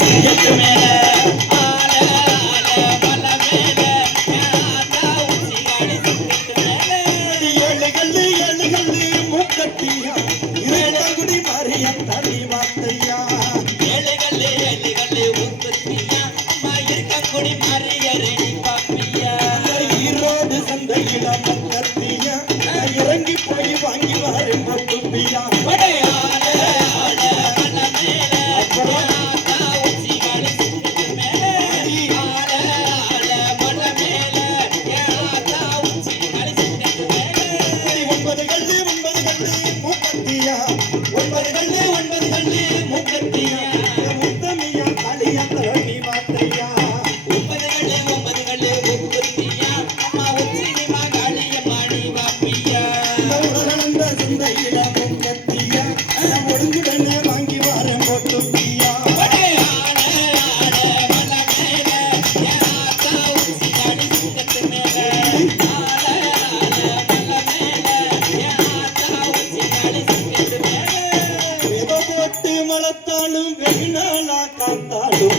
சிங்கத்து மேல ಕೈನಾಳ ಕಾತಾಳು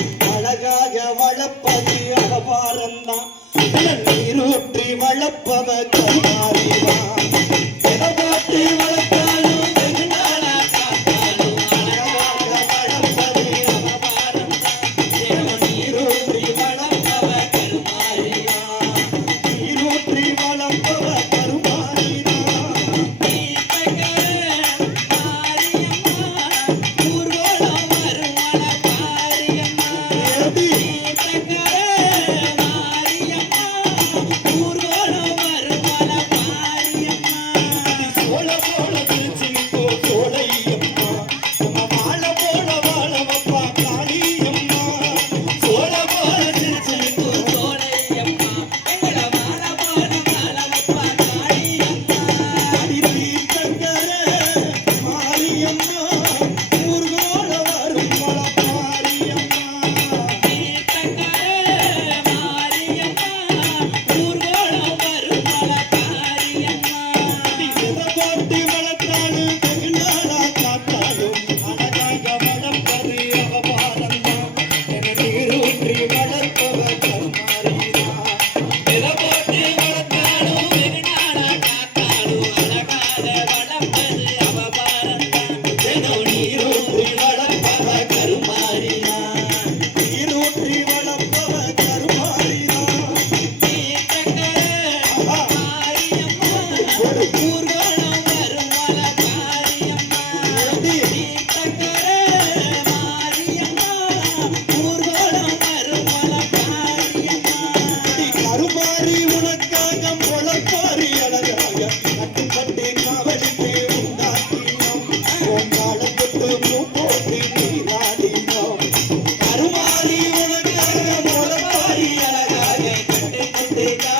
Okay. Amen.